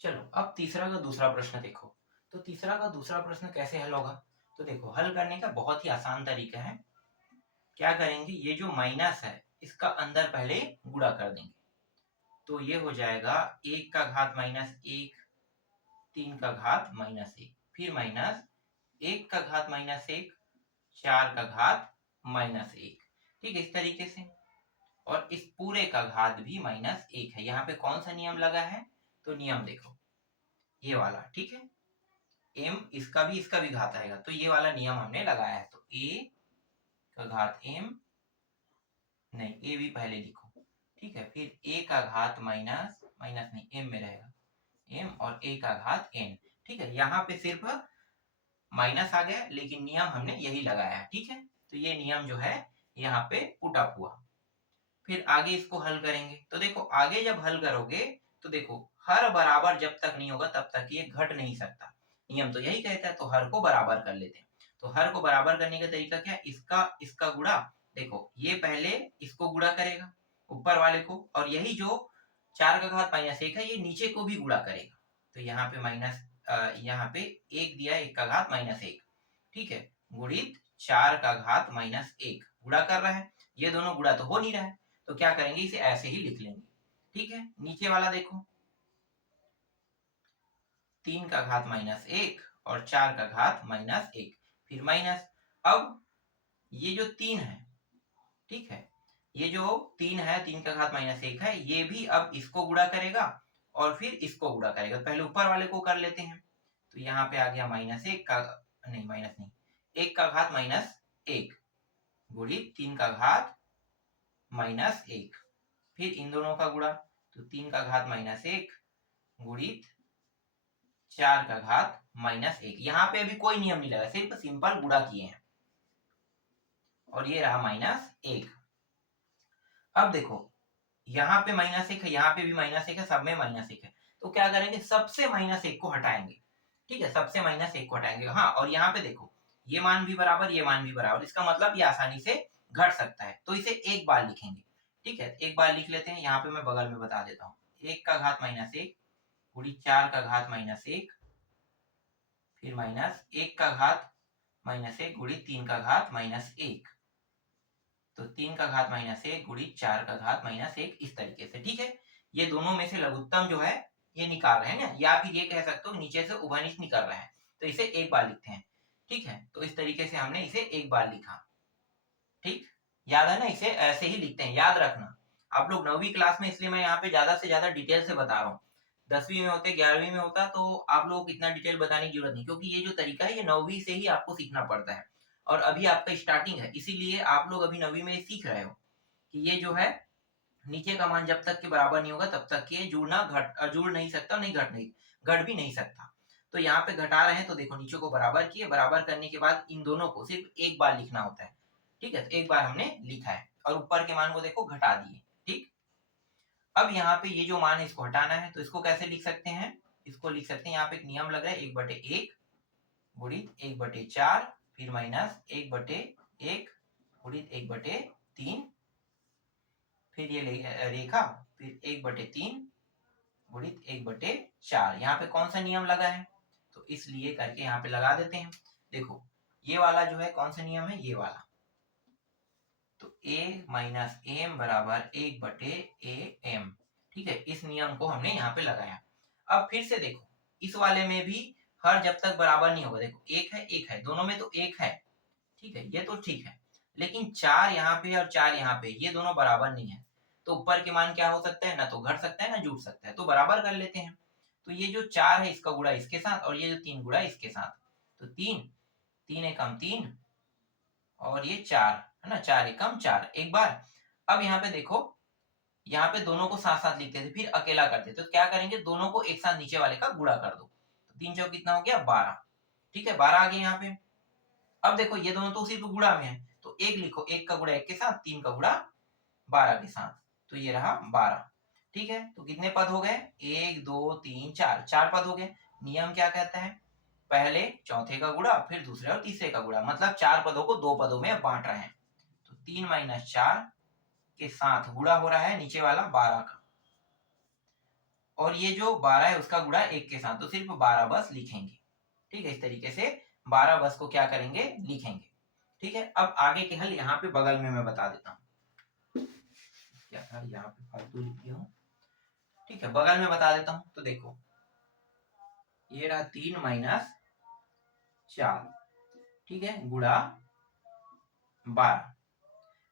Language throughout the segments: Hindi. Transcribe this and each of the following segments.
चलो अब तीसरा का दूसरा प्रश्न देखो। तो तीसरा का दूसरा प्रश्न कैसे हल होगा? तो देखो, हल करने का बहुत ही आसान तरीका है। क्या करेंगे, ये जो माइनस है इसका अंदर पहले गुणा कर देंगे। तो ये हो जाएगा 1 का घात माइनस 1, 3 का घात माइनस 1, फिर माइनस 1 का घात माइनस 1, 4 का घात माइनस 1। ठीक है, इस तरीके से। और इस पूरे का घात भी माइनस 1 है। यहाँ पे कौन सा नियम लगा है? तो नियम देखो, ये वाला। ठीक है, m इसका भी घात आएगा, तो ये वाला नियम हमने लगाया है। तो a का घात m, नहीं a भी पहले लिखो। ठीक है, फिर a का घात माइनस माइनस नहीं m में रहेगा, m और a का घात n। ठीक है, यहाँ पे सिर्फ माइनस आ गया, लेकिन नियम हमने यही लगाया है। ठीक है, तो ये नियम जो है यहाँ पे पुट अप हुआ। फिर आगे इसको हल करेंगे। तो देखो, आगे जब हल करोगे तो देखो, हर बराबर जब तक नहीं होगा तब तक ये घट नहीं सकता। नियम तो यही कहता है। तो हर को बराबर कर लेते हैं। तो हर को बराबर करने का तरीका क्या है? इसका इसका गुणा। देखो, ये पहले इसको गुणा करेगा, ऊपर वाले को, और यही जो 4 का घात माइनस 1 है ये नीचे को भी गुणा करेगा। तो यहाँ पे माइनस, यहाँ पे 1 दिया, 1 का घात माइनस 1। ठीक है, गुणित 4 का घात माइनस 1 गुणा कर रहा है। ये दोनों गुणा तो हो नहीं रहा है, तो क्या करेंगे, इसे ऐसे ही लिख लेंगे। ठीक है, नीचे वाला देखो, 3 का घात माइनस 1 और 4 का घात माइनस 1, फिर माइनस। अब ये जो 3 है, ठीक है, ये जो 3 है, 3 का घात माइनस 1 है, ये भी अब इसको गुणा करेगा और फिर इसको गुणा करेगा। पहले ऊपर वाले को कर लेते हैं। तो यहाँ पे आ गया माइनस 1 का, नहीं माइनस नहीं, 1 का घात माइनस 1 गुणित 3 का घात माइनस 1, फिर इन दोनों का गुणा। तो 3 का घात माइनस 1 गुणित 4 का घात माइनस 1। यहाँ पे अभी कोई नियम नहीं लगा, सिर्फ सिंपल गुणा किए हैं। और ये रहा माइनस 1। अब देखो, यहाँ पे माइनस 1 है, यहाँ पे भी माइनस 1 है, सब में माइनस 1 है। तो क्या करेंगे, सबसे माइनस 1 को हटाएंगे। ठीक है, सबसे माइनस 1 को हटाएंगे। हाँ, और यहाँ पे देखो, ये मान भी बराबर, ये मान भी बराबर, इसका मतलब ये आसानी से घट सकता है। तो इसे एक बार लिखेंगे। ठीक है, एक बार लिख लेते हैं। यहाँ पे मैं बगल में बता देता हूँ। 1 का घात माइनस 1 गुणित 4 का घात माइनस 1, फिर माइनस 1 का घात माइनस 1 गुणित 3 का घात माइनस 1। तो 3 का घात माइनस 1 गुणित 4 का घात माइनस 1, इस तरीके से। ठीक है, ये दोनों में से लघुत्तम जो है ये निकाल रहे हैं ना, या फिर ये कह सकते हो नीचे से उभयनिष्ठ निकल रहा है। तो इसे एक बार लिखते हैं। ठीक है, तो इस तरीके से हमने इसे एक बार लिखा। ठीक, याद है ना, इसे ऐसे ही लिखते हैं, याद रखना। आप लोग 9वीं क्लास में, इसलिए मैं यहाँ पे ज्यादा से ज्यादा डिटेल से बता रहा हूँ। 10वीं में होते, 11वीं में होता तो आप लोगों को इतना डिटेल बताने की जरूरत नहीं, क्योंकि ये जो तरीका है ये 9वीं से ही आपको सीखना पड़ता है। और अभी आपका स्टार्टिंग है, इसीलिए आप लोग अभी 9वीं में सीख रहे हो कि ये जो है नीचे का मान जब तक के बराबर नहीं होगा तब तक ये जुड़ नहीं सकता, नहीं घट भी नहीं सकता। तो यहाँ पे घटा रहे हैं, तो देखो नीचे को बराबर किए, बराबर करने के बाद इन दोनों को सिर्फ एक बार लिखना होता है। ठीक है, तो एक बार हमने लिखा है और ऊपर के मान को देखो घटा दिए। ठीक, अब यहाँ पे ये जो मान है इसको हटाना है, तो इसको कैसे लिख सकते हैं? इसको लिख सकते हैं, यहाँ पे एक नियम लग रहा है, 1/1 गुणित 1/4, फिर माइनस 1/1 गुणित 1/3, फिर ये रेखा, फिर 1/3 गुणित 1/4। यहाँ पे कौन सा नियम लगा है? तो इसलिए करके यहाँ पे लगा देते हैं। देखो, ये वाला जो है कौन सा नियम है? ये वाला। तो a माइनस एम बराबर 1/am। ठीक है, इस नियम को हमने यहाँ पे लगाया। अब फिर से देखो, इस वाले में भी हर जब तक बराबर नहीं होगा, देखो एक है, दोनों में तो एक है। ठीक है, ये तो ठीक है, लेकिन 4 यहाँ पे और 4 यहाँ पे, ये दोनों बराबर नहीं है। तो ऊपर के मान क्या हो सकता है? ना तो घट सकता है ना जुड़ सकता है। तो बराबर कर लेते हैं। तो ये जो 4 है इसका गुणा इसके साथ, और ये जो 3 गुणा इसके साथ। तो 3, 3 एकम 3, और ये 4 है ना, 4 एकम 4। एक बार अब यहाँ पे देखो, यहाँ पे दोनों को साथ साथ लिखते थे, फिर अकेला करते थे। तो क्या करेंगे, दोनों को एक साथ नीचे वाले का गुणा कर दो। तो 3 चौक कितना हो गया? 12। ठीक है, 12 आ गया यहाँ पे। अब देखो, ये दोनों तो सिर्फ गुणा में है, तो एक लिखो, एक का गुणा एक के साथ, 3 का गुणा 12 के साथ। तो ये रहा 12। ठीक है, तो कितने पद हो गए? 1 2 3 4, 4 पद हो गए। नियम क्या कहता है? पहले चौथे का गुणा, फिर दूसरे और तीसरे का गुणा, मतलब 4 पदों को 2 पदों में बांट रहे हैं। तो 3 - 4 के साथ गुणा हो रहा है नीचे वाला 12 का, और ये जो 12 है उसका गुणा 1 के साथ, तो सिर्फ 12 बस लिखेंगे। ठीक है, इस तरीके से 12 बस को क्या करेंगे, लिखेंगे। ठीक है, अब आगे के हल यहाँ पे बगल में मैं बता देता हूँ। क्या था, यहाँ पे फालतू लिख दिया हूँ। ठीक है, बगल में बता देता हूँ। तो देखो ये रहा 3 माइनस 4, ठीक है, गुणा 12।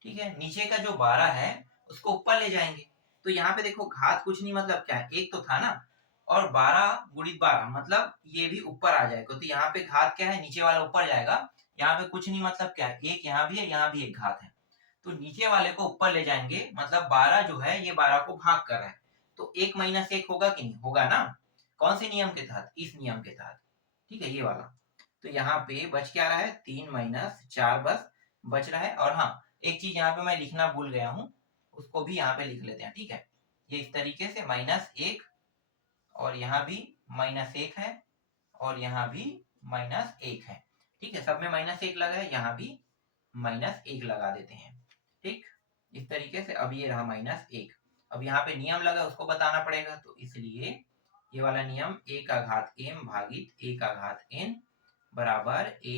ठीक है, नीचे का जो 12 है उसको ऊपर ले जाएंगे। तो यहाँ पे देखो घात कुछ नहीं, मतलब क्या है, एक तो था ना, और 12 गुणित 12 मतलब ये भी ऊपर आ जाएगा। तो यहाँ पे घात क्या है, नीचे वाला ऊपर जाएगा। यहाँ पे कुछ नहीं मतलब क्या है, एक यहाँ भी है, यहाँ भी एक घात है। तो नीचे वाले को ऊपर ले जाएंगे, मतलब 12 जो है ये 12 को भाग कर रहा है। तो 1 माइनस 1 होगा कि नहीं, होगा ना। कौन से नियम के तहत, इस नियम के तहत। ठीक है, ये वाला। तो यहाँ पे बच क्या रहा है, 3 माइनस 4 बस बच रहा है। और हाँ, एक चीज यहाँ पे मैं लिखना भूल गया हूँ, उसको भी यहाँ पे लिख लेते हैं। ठीक है, ये इस तरीके से -1, और यहाँ भी -1 है, और यहाँ भी -1 है। ठीक है, सब में -1 लगा है, यहाँ भी -1 लगा देते हैं। ठीक, इस तरीके से। अब ये रहा -1। अब यहाँ पे नियम लगा, उसको बताना पड़ेगा, तो इसलिए ये वाला नियम a का घात m भागित a का घात n बराबर a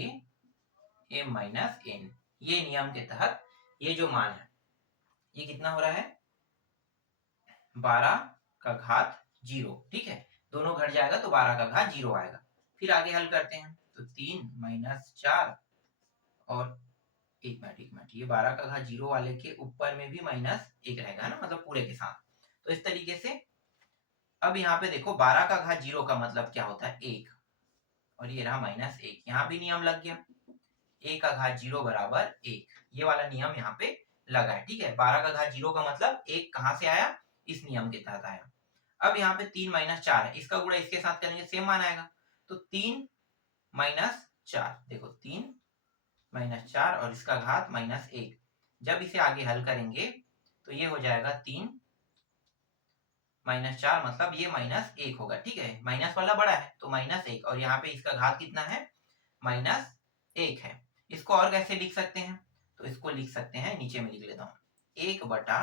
m माइनस n। ये नियम के तहत ये जो मान है ये कितना हो रहा है, 12 का घात 0। ठीक है, दोनों घट जाएगा तो 12 का घात 0 आएगा। फिर आगे हल करते हैं। तो 3 माइनस 4 और एक मिनट, ये 12 का घात 0 वाले के ऊपर में भी -1 रहेगा ना, मतलब पूरे के साथ। तो इस तरीके से अब यहाँ पे देखो 12 का घात 0 का मतलब क्या होता है, 1, और ये रहा -1। यहाँ भी नियम लग गया, a का घात 0 बराबर 1, ये वाला नियम यहाँ पे लगा है। ठीक है, 12 का घात 0 का मतलब 1 कहाँ से आया, इस नियम के तहत आया। अब यहाँ पे 3 माइनस 4 है, इसका गुणा इसके साथ करेंगे, सेम मान आएगा। तो 3 माइनस 4, देखो 3 माइनस 4 और इसका घात -1। जब इसे आगे हल करेंगे तो ये हो जाएगा 3 माइनस 4, मतलब ये -1 होगा। ठीक है, माइनस वाला बड़ा है तो -1, और यहाँ पे इसका घात कितना है, -1 है। इसको और कैसे लिख सकते हैं, तो इसको लिख सकते हैं, नीचे में लिख लेता हूँ, 1 बटा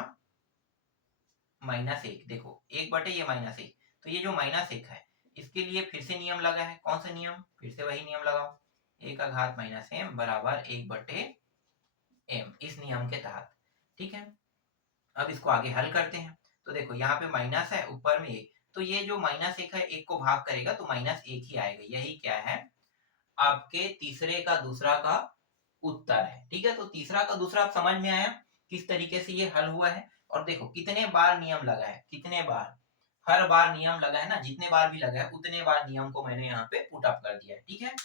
-1। देखो 1 बटे ये -1, तो ये जो -1 है इसके लिए फिर से नियम लगा है। कौन सा नियम, फिर से वही नियम लगाओ, a का घात -m बराबर 1 बटे m, इस नियम के तहत। ठीक है, अब इसको आगे हल करते हैं। तो देखो यहाँ पे माइनस है, ऊपर में 1, तो ये जो -1 है 1 को भाग करेगा तो -1 ही आएगा। यही क्या है, आपके तीसरे का दूसरा का उत्तर है। ठीक है, तो तीसरा का दूसरा आप समझ में आया किस तरीके से ये हल हुआ है। और देखो कितने बार नियम लगा है, कितने बार, हर बार नियम लगा है ना, जितने बार भी लगा है उतने बार नियम को मैंने यहाँ पे पुट अप कर दिया है। ठीक है,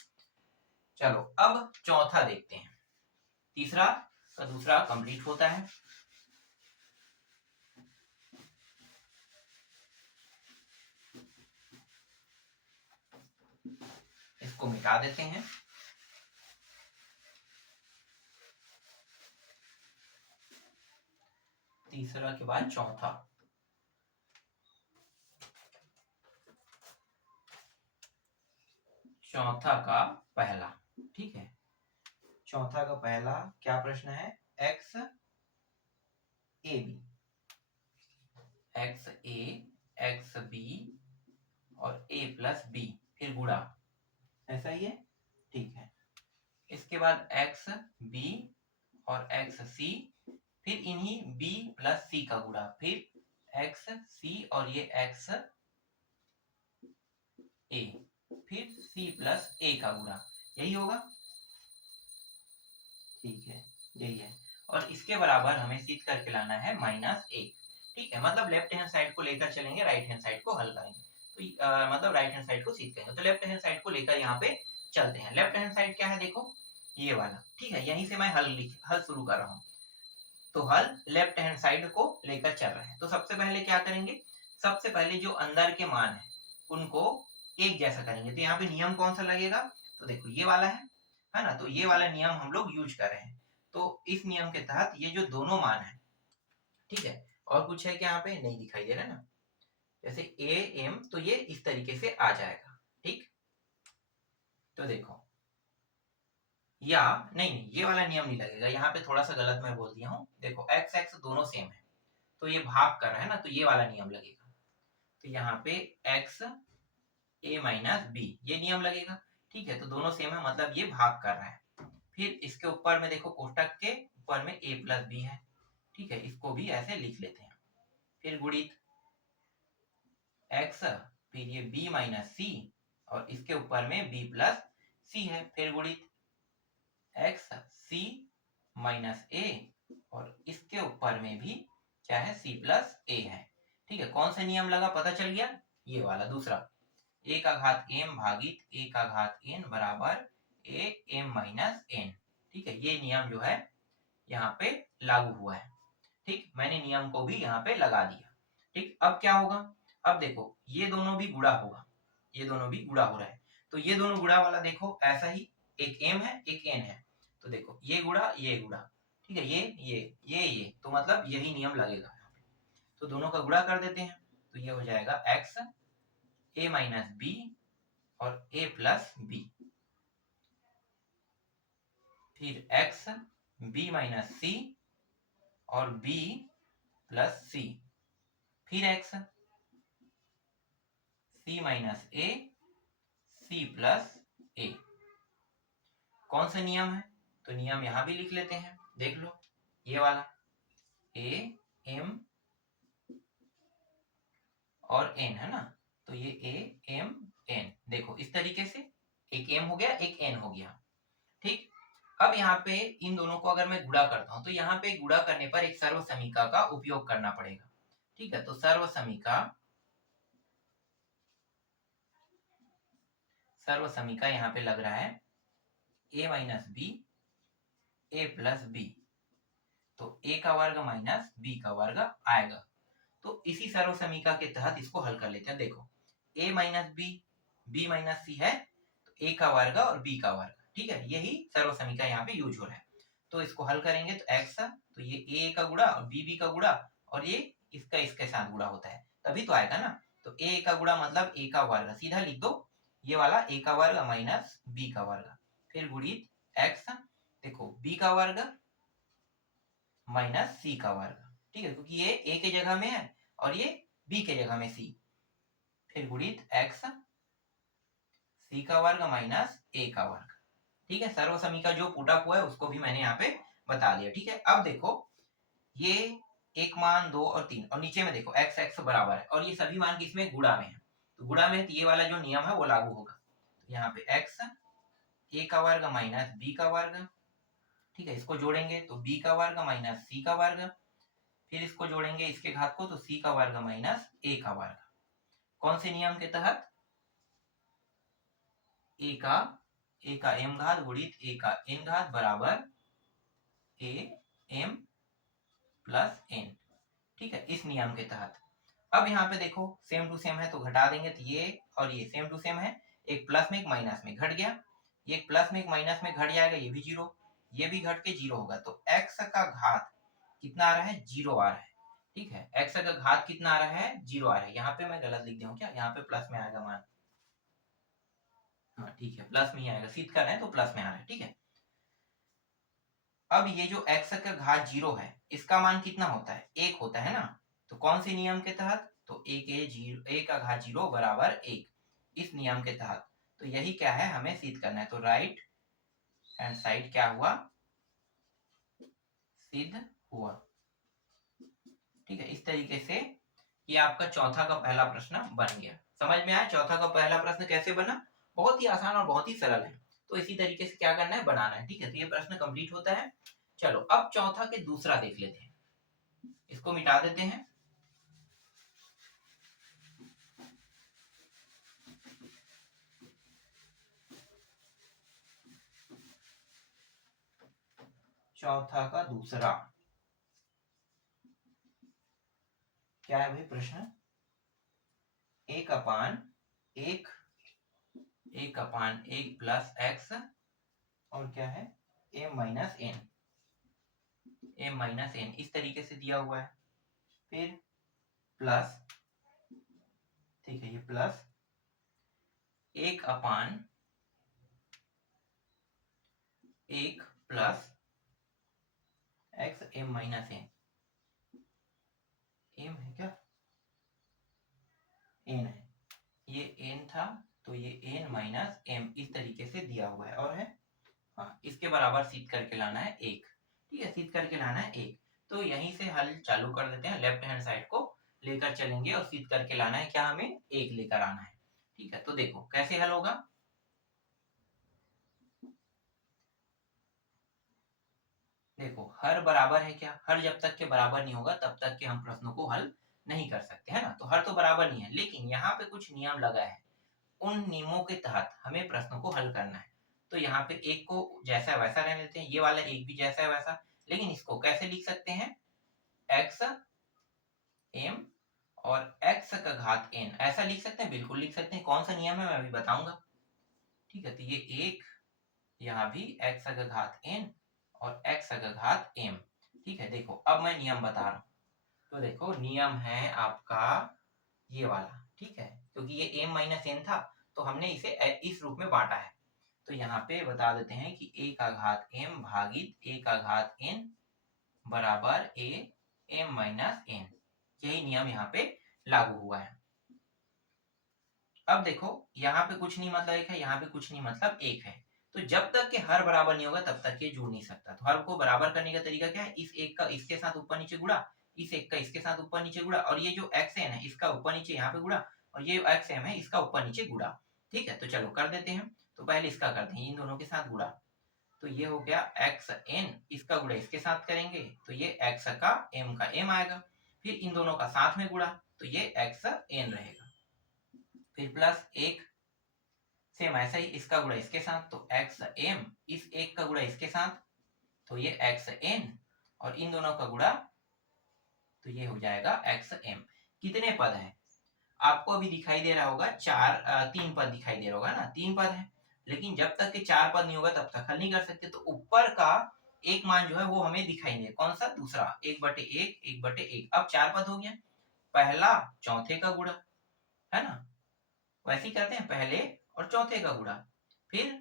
चलो अब चौथा देखते हैं। तीसरा का दूसरा कंप्लीट होता है। इसको मिटा देते हैं। तीसरा के बाद चौथा, चौथा का पहला। ठीक है, चौथा का पहला क्या प्रश्न है, x a b, x a x b और a प्लस बी, फिर गुणा, ऐसा ही है। ठीक है, इसके बाद एक्स बी और एक्स सी, फिर इन्हीं b प्लस सी का गुणा, फिर एक्स सी और ये एक्स ए, फिर c प्लस a का गुणा, यही होगा। ठीक है, यही है। और इसके बराबर हमें सिद्ध करके लाना है -1। ठीक है, मतलब लेफ्ट हैंड साइड को लेकर चलेंगे, राइट हैंड साइड को हल करेंगे। तो मतलब राइट हैंड साइड को सिद्ध करेंगे, तो लेफ्ट हैंड साइड को लेकर यहाँ पे चलते हैं। लेफ्ट हैंड साइड क्या है, देखो ये वाला। ठीक है, यहीं से मैं हल शुरू कर रहा हूँ। तो हल लेफ्ट हैंड साइड को लेकर चल रहे हैं। तो सबसे पहले क्या करेंगे, सबसे पहले जो अंदर के मान है उनको एक जैसा करेंगे। तो यहाँ पे नियम कौन सा लगेगा, तो देखो ये वाला है ना, तो ये वाला नियम हम लोग यूज कर रहे हैं। तो इस नियम के तहत ये जो दोनों मान है, ठीक है, और कुछ है क्या यहाँ पे नहीं दिखाई दे रहा ना, जैसे ए एम, तो ये इस तरीके से आ जाएगा। ठीक, तो देखो, या नहीं, ये वाला नियम नहीं लगेगा, यहाँ पे थोड़ा सा गलत मैं बोल दिया हूँ। देखो एक्स एक्स दोनों सेम है, तो ये भाग कर रहा है ना, तो ये वाला नियम लगेगा। तो यहाँ पे x a माइनस बी ये नियम लगेगा। ठीक है, तो दोनों सेम है, मतलब ये भाग कर रहा है। फिर इसके ऊपर में देखो, कोष्टक के ऊपर में a प्लस बी है। ठीक है, इसको भी ऐसे लिख लेते हैं। फिर गुणित x, फिर ये b माइनस सी, और इसके ऊपर में b प्लस सी है। फिर गुणित x c माइनस a, और इसके ऊपर में भी क्या है, c प्लस a है। ठीक है, कौन सा नियम लगा पता चल गया, ये वाला दूसरा, a का घात m भागित a का घात n बराबर a m माइनस n। ठीक है, ये नियम जो है यहाँ पे लागू हुआ है। ठीक, मैंने नियम को भी यहाँ पे लगा दिया। ठीक, अब क्या होगा, अब देखो ये दोनों भी गुणा होगा, ये दोनों भी गुणा हो रहा है, तो ये दोनों गुणा वाला देखो ऐसा ही, एक m है एक n है, तो देखो ये गुणा ये गुणा। ठीक है, ये तो मतलब यही नियम लगेगा। तो दोनों का गुणा कर देते हैं, तो ये हो जाएगा x a माइनस बी और a प्लस बी, फिर x b माइनस सी और b प्लस सी, फिर x c माइनस ए सी प्लस ए। कौन सा नियम है, तो नियम यहां भी लिख लेते हैं, देख लो ये वाला a m और n है ना, तो ये a m n, देखो इस तरीके से एक m हो गया एक n हो गया। ठीक, अब यहाँ पे इन दोनों को अगर मैं गुणा करता हूं, तो यहाँ पे गुणा करने पर एक सर्व समीका का उपयोग करना पड़ेगा। ठीक है, तो सर्व समीका यहाँ पे लग रहा है a minus b a plus b, तो a का वर्ग माइनस b का वर्ग आएगा। तो इसी सर्व समीका के तहत इसको हल कर लेते हैं। देखो a minus B b minus C है, तो a का वर्ग और b का वर्ग। ठीक है, यही सर्व समीका यहाँ पे यूज हो रहा है। तो इसको हल करेंगे तो x, तो ये a का गुणा और b का गुणा, और ये इसका इसके साथ गुणा होता है, तभी तो आएगा ना। तो a का गुणा मतलब a का वर्ग, सीधा लिख दो, ये वाला a का वर्ग माइनस b का वर्ग, फिर गुणित x, देखो b का वर्ग माइनस सी का वर्ग। ठीक है, क्योंकि ये a के जगह में है और ये b के जगह में c, फिर गुणित x c का वर्ग माइनस a का वर्ग। ठीक है, सर्व समीका जो पुटअप हुआ है उसको भी मैंने यहाँ पे बता दिया। ठीक है, अब देखो ये एक मान 2 और 3, और नीचे में देखो x x बराबर है, और ये सभी मान किसमें, गुणा में है, तो गुणा में ये वाला जो नियम है वो लागू होगा। तो यहाँ पे x a का वर्ग माइनस b का वर्ग, ठीक है, इसको जोड़ेंगे तो b का वर्ग माइनस c का वर्ग, फिर इसको जोड़ेंगे इसके घात को, तो c का वर्ग माइनस a का वर्ग। कौन से नियम के तहत, a का m घात गुणित a का n घात बराबर a m प्लस n। ठीक है, इस नियम के तहत। अब यहाँ पे देखो सेम टू सेम है तो घटा देंगे, तो ये और ये सेम टू सेम है, एक प्लस में एक माइनस में घट गया, ये एक प्लस में एक माइनस में घट जाएगा, ये भी जीरो, ये भी घट के जीरो होगा, तो x का घात कितना आ रहा है, जीरो आ रहा है। ठीक है, x का घात कितना आ रहा है, जीरो आ रहा है। यहाँ पे मैं गलत लिख दिया हूँ क्या, यहाँ पे प्लस में आएगा मान, हाँ ठीक है, प्लस में ही आएगा, सिद्ध कर रहे हैं तो प्लस में आ रहा है। ठीक है, अब ये जो x का घात जीरो है, इसका मान कितना होता है, एक होता है ना, तो कौन सी नियम के तहत, तो a का घात जीरो बराबर एक, इस नियम के तहत। तो यही क्या है, हमें सिद्ध करना है, तो राइट हैंड साइड क्या हुआ, सिद्ध हुआ। ठीक है, इस तरीके से ये आपका चौथा का पहला प्रश्न बन गया। समझ में आया चौथा का पहला प्रश्न कैसे बना, बहुत ही आसान और बहुत ही सरल है। तो इसी तरीके से क्या करना है, बनाना है। ठीक है, तो ये प्रश्न कंप्लीट होता है। चलो अब चौथा के दूसरा देख लेते हैं, इसको मिटा देते हैं। चौथा का दूसरा क्या है भाई प्रश्न, एक अपान एक प्लस एक्स और क्या है एम माइनस एन इस तरीके से दिया हुआ है, फिर प्लस, ठीक है, ये प्लस एक अपान एक plus x m minus n, m है क्या, था तो ये n माइनस m इस तरीके से दिया हुआ है और है हाँ, इसके बराबर सीध करके लाना है 1। ठीक है, सीध करके लाना है 1। तो यहीं से हल चालू कर देते हैं, लेफ्ट हैंड साइड को लेकर चलेंगे और सीध करके लाना है क्या, हमें 1 लेकर आना है। ठीक है, तो देखो कैसे हल होगा। देखो हर बराबर है क्या, हर जब तक के बराबर नहीं होगा तब तक के हम प्रश्नों को हल नहीं कर सकते, है ना। तो हर तो बराबर नहीं है, लेकिन यहाँ पे कुछ नियम लगा है, उन नियमों के तहत हमें प्रश्नों को हल करना है। तो यहाँ पे एक को जैसा वैसा रहने देते हैं, ये वाला एक भी जैसा है वैसा, लेकिन इसको कैसे लिख सकते हैं, x m और x का घात n ऐसा लिख सकते हैं, बिल्कुल लिख सकते हैं। कौन सा नियम है मैं अभी बताऊंगा। ठीक है, तो ये एक, यहाँ भी x का घात n और x का घात m। ठीक है, देखो अब मैं नियम बता रहा हूँ। तो देखो नियम है आपका ये वाला, ठीक है, क्योंकि ये m माइनस n था तो हमने इसे इस रूप में बांटा है। तो यहाँ पे बता देते हैं कि a का घात m भागित a का घात n बराबर a m माइनस n, यही नियम यहाँ पे लागू हुआ है। अब देखो यहाँ पे कुछ नहीं मतलब एक है, यहाँ पे कुछ नहीं मतलब एक है। तो जब तक के हर बराबर नहीं होगा तब तक ये जुड़ नहीं सकता। तो हर को बराबर करने का तरीका क्या है, इस एक का इसके साथ ऊपर नीचे गुणा, इस एक का इसके साथ ऊपर नीचे गुणा, और ये जो एक्स एन है इसका ऊपर नीचे यहाँ पे गुणा, और ये एक्स एम है इसका ऊपर नीचे गुणा। ठीक है, तो चलो कर देते हैं। तो पहले इसका करते हैं, इन दोनों के साथ गुणा। तो ये हो गया एक्स एन, इसका गुणा इसके साथ करेंगे तो ये एक्स का एम का एम आएगा। फिर इन दोनों का साथ में गुणा तो ये एक्स एन रहेगा। फिर प्लस एक, सेम ऐसा ही इसका गुणा इसके साथ तो एक्स एम, इस एक का गुणा इसके साथ तो ये एक्स एन, और इन दोनों का गुणा तो ये हो जाएगा एक्स एम। कितने पद हैं आपको अभी दिखाई दे रहा होगा, तीन पद दिखाई दे रहा होगा ना, तीन पद है। लेकिन जब तक के चार पद नहीं होगा तब तक हल नहीं कर सकते। तो ऊपर का एक मान जो है वो हमें दिखाई नहीं, कौन सा, दूसरा, 1/1 1/1। अब चार पद हो गया, पहला चौथे का गुणा, है ना, वैसे ही करते हैं, पहले और चौथे का गुणा, फिर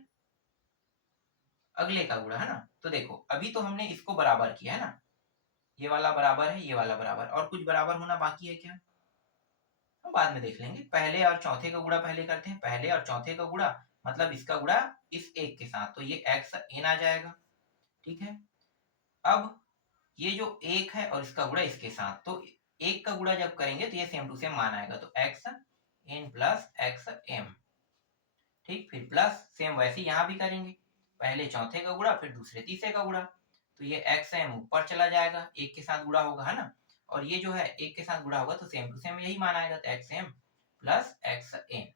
अगले का गुणा, है ना। तो देखो अभी तो हमने इसको बराबर किया है ना, ये वाला बराबर है, ये वाला बराबर, और कुछ बराबर होना बाकी है क्या, हम बाद में देख लेंगे। पहले और चौथे का गुणा पहले करते हैं, पहले और चौथे का गुणा मतलब इसका गुणा इस एक के साथ तो ये एक्स एन आ जाएगा। ठीक है, अब ये जो एक है और इसका गुणा इसके साथ, तो एक का गुणा जब करेंगे तो ये सेम टू सेम मान आएगा, तो x n plus x m. ठीक, फिर प्लस सेम वैसे यहाँ भी करेंगे, पहले चौथे का गुणा फिर दूसरे तीसरे का गुणा, तो ये एक्स एम ऊपर चला जाएगा, एक के साथ गुणा होगा, है ना, और ये जो है एक के साथ गुणा होगा तो सेम टू सेम यही मान आएगा, तो x m plus x n.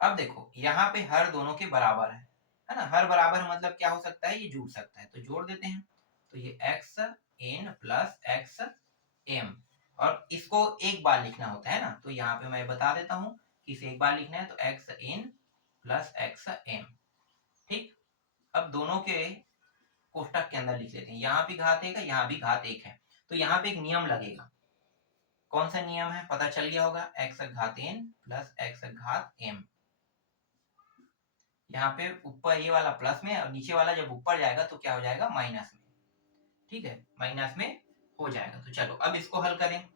अब देखो यहाँ पे हर दोनों के बराबर है ना, हर बराबर मतलब क्या हो सकता है, ये जुड़ सकता है, तो जोड़ देते हैं। तो ये x n plus x m, और इसको एक बार लिखना होता है ना, तो यहाँ पे मैं बता देता हूँ कि इसे एक बार लिखना है, तो x n plus x m. ठीक, अब दोनों के कोष्टक के अंदर लिख लेते हैं, यहाँ भी घात एक है, यहाँ भी घात एक है। तो यहाँ पे एक नियम लगेगा, कौन सा नियम है पता चल गया होगा, एक्स घात एन प्लस एक्स घात एम। यहाँ पे ऊपर ये वाला प्लस में और नीचे वाला जब ऊपर जाएगा तो क्या हो जाएगा, माइनस में। ठीक है, माइनस में हो जाएगा। तो चलो अब इसको हल करें।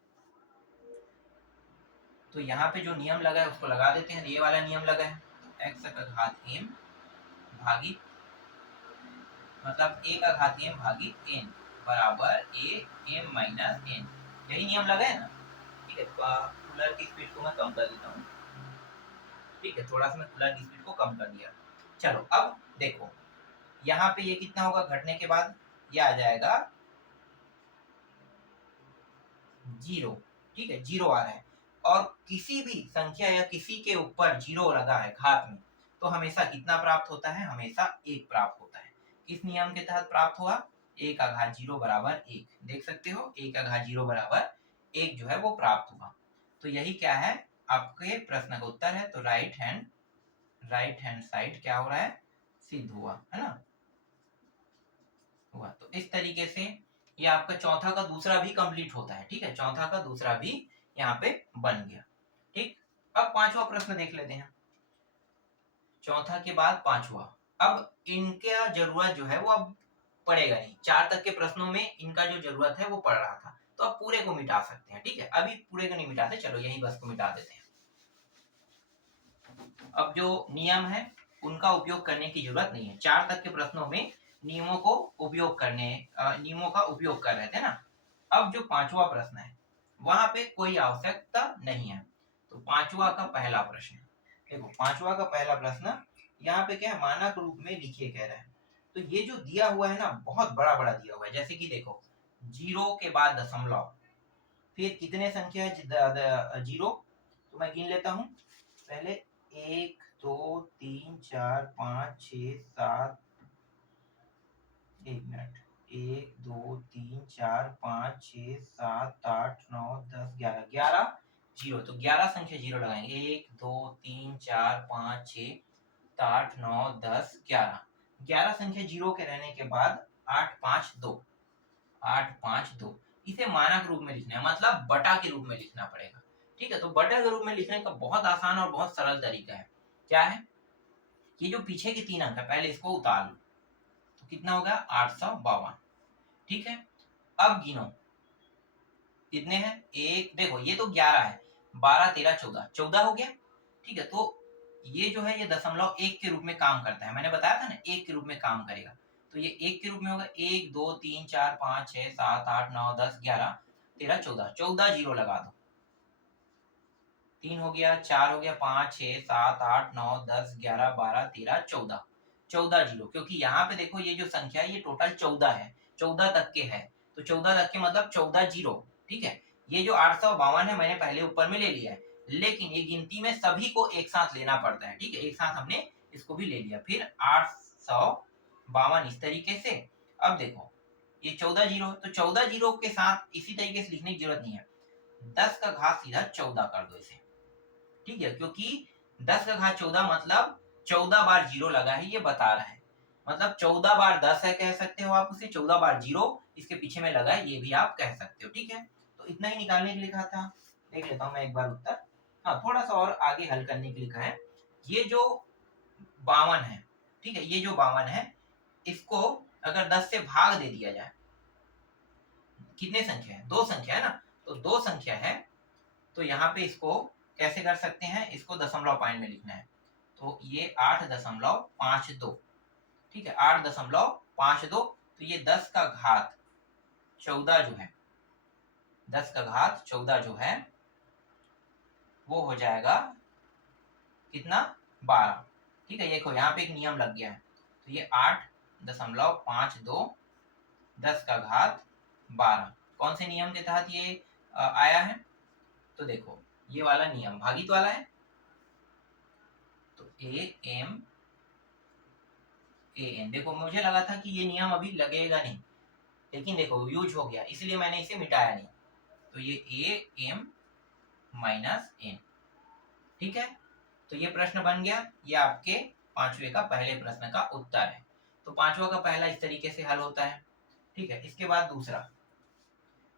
तो यहाँ पे जो नियम लगा है उसको लगा देते हैं, ये वाला नियम लगा है, एक्स का घात एम भागित मतलब ए का घात एम भागित एन बराबर ए एम माइनस एन, यही नियम लगा है ना। ठीक है, कूलर की स्पीड को मैं कम कर देता हूँ। ठीक है, थोड़ा सा मैं कूलर की स्पीड को कम कर दिया। चलो अब देखो यहाँ पे ये कितना होगा घटने के बाद, ये आ जाएगा 0। ठीक है, 0 आ रहा है, और किसी भी संख्या या किसी के ऊपर 0 लगा है घात में तो हमेशा कितना प्राप्त होता है, हमेशा 1 प्राप्त होता है। किस नियम के तहत प्राप्त हुआ, a का घात 0 बराबर 1, देख सकते हो a का घात 0 बराबर 1 जो है वो प्राप्त हुआ। तो यही क्या है, आपके प्रश्न का उत्तर है। तो राइट हैंड साइड क्या हो रहा है, सिद्ध हुआ, है ना, हुआ। तो इस तरीके से ये आपका चौथा का दूसरा भी कंप्लीट होता है। ठीक है, चौथा का दूसरा भी यहाँ पे बन गया। ठीक, अब पांचवा प्रश्न देख लेते हैं, चौथा के बाद पांचवा। अब इनका जरूरत जो है वो अब पड़ेगा नहीं, 4 तक के प्रश्नों में इनका जो जरूरत है वो पड़ रहा था, तो अब पूरे को मिटा सकते हैं। ठीक है, अभी पूरे को नहीं मिटाते, चलो यही बस को मिटा देते हैं। अब जो नियम है उनका उपयोग करने की जरूरत नहीं है। 4 तक के प्रश्नों में नियमों का उपयोग कर रहे थे ना। अब जो 5वां प्रश्न है वहां पे कोई आवश्यकता नहीं है। तो 5वां का पहला प्रश्न देखो, 5वां का पहला प्रश्न यहाँ पे क्या है, मानक रूप में लिखिए कह रहा है। तो ये जो दिया हुआ है ना, बहुत बड़ा बड़ा दिया हुआ है। जैसे कि देखो, 0 के बाद दशमलव, फिर कितने संख्या है 0, तो मैं गिन लेता हूँ पहले। 1 2 3 4 5 6 7, 1 मिनट, 1 2 3 4 5 6 7 8 9 10 11, 11 जीरो। तो 11 संख्या जीरो लगाएंगे। 1 2 3 4 5 6 7 9 10 11, 11 संख्या जीरो के रहने के बाद 8 5 2, 8 5 2, इसे मानक रूप में लिखना है, मतलब बटा के रूप में लिखना पड़ेगा। ठीक है, तो बटा के रूप में लिखने का बहुत आसान और बहुत सरल तरीका है। क्या है, ये जो पीछे के 3 अंक है पहले इसको उतार लो, तो कितना होगा 852। ठीक है, अब गिनो कितने हैं। एक देखो, ये तो 11 है, 12 13 14, 14 हो गया। ठीक है, तो ये जो है ये दशमलव 1 के रूप में काम करता है। मैंने बताया था ना 1 के रूप में काम करेगा। तो ये 1 के रूप में होगा। 1 2 3 4 5 6 7 8 9 10 11 13 14, 14 जीरो लगा दो। 3 हो गया, 4 हो गया, 5 6 7 8 9 10 11 12 13 14, 14 जीरो। क्योंकि यहाँ पे देखो ये जो संख्या है ये टोटल 14 है, 14 तक के है। तो 14 तक के मतलब 14 जीरो। ठीक है, ये जो 852 है मैंने पहले ऊपर में ले लिया है, लेकिन ये गिनती में सभी को एक साथ लेना पड़ता है। ठीक है, एक साथ हमने इसको भी ले लिया, फिर 852 इस तरीके से। अब देखो ये 14 जीरो, तो 14 जीरो के साथ इसी तरीके से लिखने की जरूरत नहीं है। 10 का घात सीधा 14 कर दो इसे। ठीक है, क्योंकि 10 का घात 14 मतलब 14 बार जीरो लगा है, ये बता रहा है। मतलब 14 बार 10 है कह सकते हो आप उसे, 14 बार जीरो इसके पीछे में लगा है, ये भी आप कह सकते हो। ठीक है, तो इतना ही निकालने के लिए कहा था। देख लेता हूँ मैं एक बार उत्तर। हाँ, थोड़ा सा और आगे हल करने के लिए कहा है। ये जो 52 है, ठीक है, ये जो 52 है, इसको अगर 10 से भाग दे दिया जाए, कितने संख्या है, 2 संख्या है ना, तो 2 संख्या है, तो यहाँ पे इसको कैसे कर सकते हैं, इसको दशमलव पॉइंट में लिखना है। तो ये 8.52, ठीक है, 8.52। तो ये 10 का घात 14 जो है, 10 का घात 14 जो है वो हो जाएगा कितना, 12। ठीक है, देखो यहाँ पे एक नियम लग गया है। तो ये 8.52 10 का घात 12 कौन से नियम के तहत ये आया है, तो देखो ये वाला नियम भागित वाला है। तो AN, देखो मुझे लगा था कि ये नियम अभी लगेगा नहीं, लेकिन देखो यूज हो गया, इसलिए मैंने इसे मिटाया नहीं। तो ये AM माइनस N। ठीक है, तो ये प्रश्न बन गया, ये आपके 5वें का पहले प्रश्न का उत्तर है। तो 5वां का पहला इस तरीके से हल होता है। ठीक है, इसके बाद दूसरा,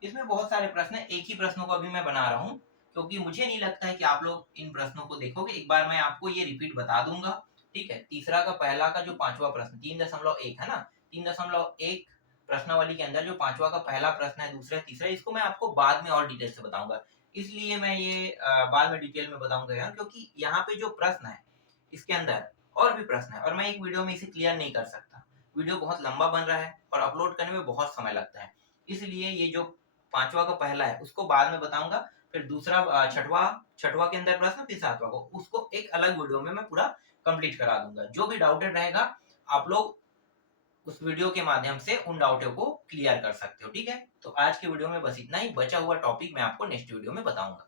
इसमें बहुत सारे प्रश्न है, एक ही प्रश्नों को अभी मैं बना रहा हूँ, क्योंकि मुझे नहीं लगता है कि आप लोग इन प्रश्नों को देखोगे। एक बार मैं आपको ये रिपीट बता दूंगा। ठीक है, तीसरा का पहला का जो 5वां प्रश्न 3.1 है ना, 3.1 प्रश्नावली के अंदर जो 5वां का पहला प्रश्न है, दूसरा तीसरा, इसको मैं आपको बाद में और डिटेल से बताऊंगा। इसलिए मैं ये बाद में डिटेल में बताऊंगा यार, क्योंकि यहाँ पे जो प्रश्न है इसके अंदर और भी प्रश्न है, और मैं एक वीडियो में इसे क्लियर नहीं कर सकता। वीडियो बहुत लंबा बन रहा है और अपलोड करने में बहुत समय लगता है, इसलिए ये जो 5वां का पहला है उसको बाद में बताऊंगा। फिर दूसरा छठवा के अंदर प्रश्न, फिर 7वां को, उसको एक अलग वीडियो में मैं पूरा कंप्लीट करा दूंगा। जो भी डाउटेड रहेगा आप लोग उस वीडियो के माध्यम से उन डाउटों को क्लियर कर सकते हो। ठीक है, तो आज के वीडियो में बस इतना ही, बचा हुआ टॉपिक मैं आपको नेक्स्ट वीडियो में बताऊंगा।